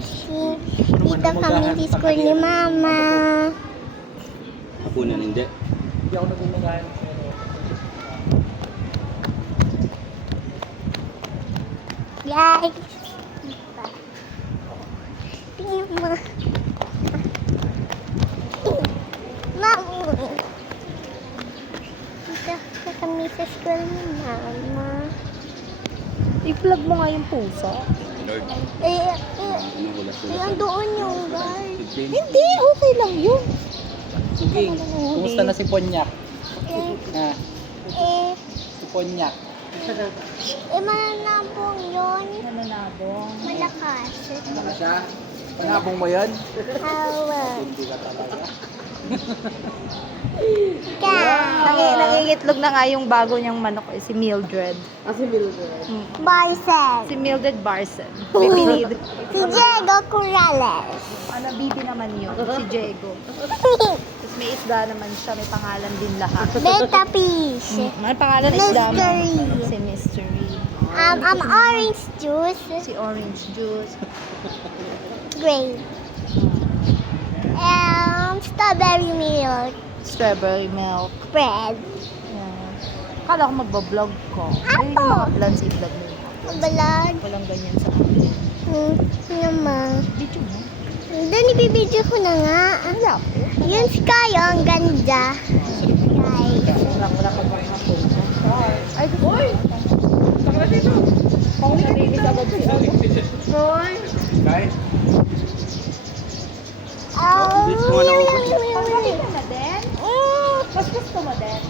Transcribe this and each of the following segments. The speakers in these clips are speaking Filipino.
Kasi dito kami sa school ni Mama. Hapunan hindi. Hindi ako nagumagahan. Guys. Tingnan mo. Mama. Dito kami sa school ni Mama. I-vlog mo nga yung pusa. Lord, Doon yung guard. Hindi, okay lang yun. Suging, kumusta na si Ponyak? Ha? Eh, Si Ponyak. mananabong yun. Nananabong. Malakas. Ano siya? Panabong mo yun? Awa. Hindi ka talaga. Nangingitlog na nga yung bago niyang manok si Mildred. Si Mildred. Bison. Si Mildred Barson. Bibinid. Si Diego Corrales. Ano, bibi naman yun. Si Diego. Tapos may isda naman siya. May pangalan din lahat. Beta fish. May pangalan isda mo. Mystery. Si Mystery. Orange juice. Si Orange Juice. Grape. Strawberry milk. Strawberry Milk. Bread. Yan. Akala ko magbablog ko. Ayun yung mga plans i-vlog mo. Balag. Walang ganyan sa akin. Naman. Video mo? Doon ibibidyo ko na nga. Wala ko. Yun sky, ang ganda. Guys. Wala pa mga photo. Ay, boy! Saka dito. Pauli ka dito. Boy! Kahit? Oh, Pauli ka na din? Mas gusto mo din?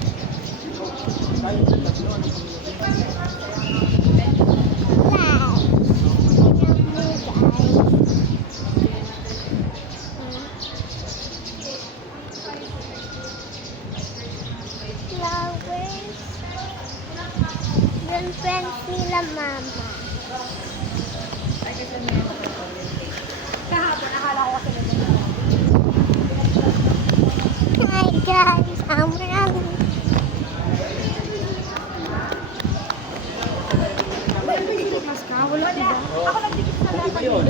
Flowers. Yung friends nila Mama. Kahapon, akala ko kasi Hi guys, I'm Rami. mas ka. Wala diba? Ako nagdikit sa lahat. Yeah.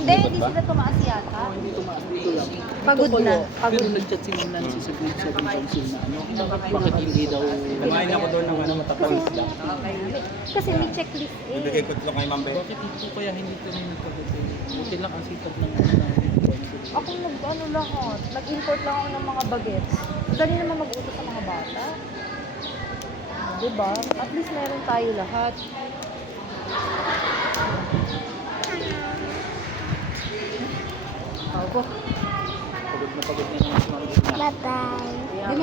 Hindi, hindi sila tumaas yata. Hindi tumaas dito lang. Pagod na. Pero nag-chat si Nancy sa group 7 council na bakit hindi daw Kumain ako doon ng matapos lang. Kasi may checklist eh. Bibigay ko ito kay Ma'am Beth. Bakit ito kaya hindi kami nagkagutin? Buti lang ang sitag ng council. Ako nag-ano lahat. Nag-import lang ako ng mga bagets. Dali naman mag-utos sa mga bata. Diba? At least meron tayo lahat. Ako. Pagod na naman si Ma'am Beth. Bye-bye. Di